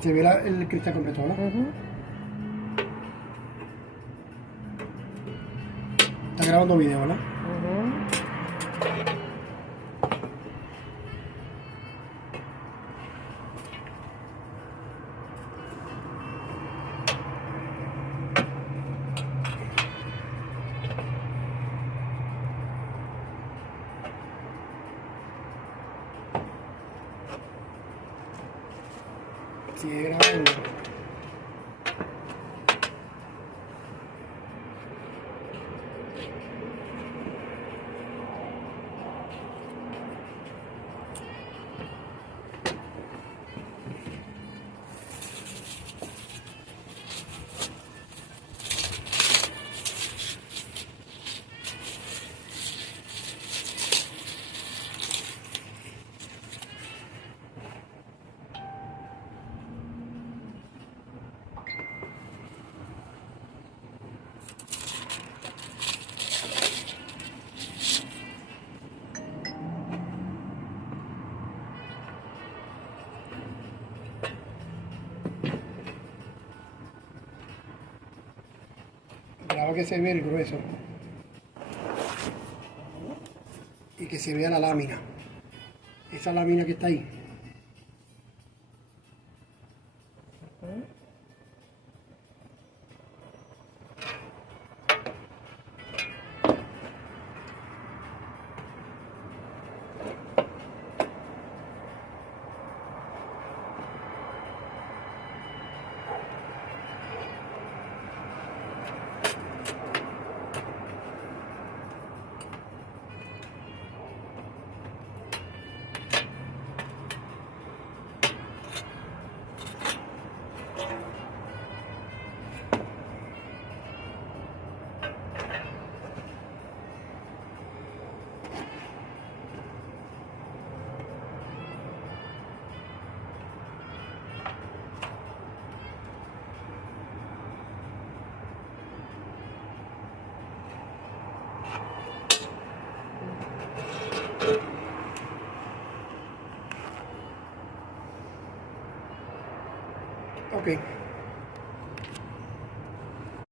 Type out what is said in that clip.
Se ve el cristal completo, ¿no? Está grabando video, ¿no? Sigue grabando. Graba que se vea el grueso y que se vea la lámina, esa lámina que está ahí. Ok.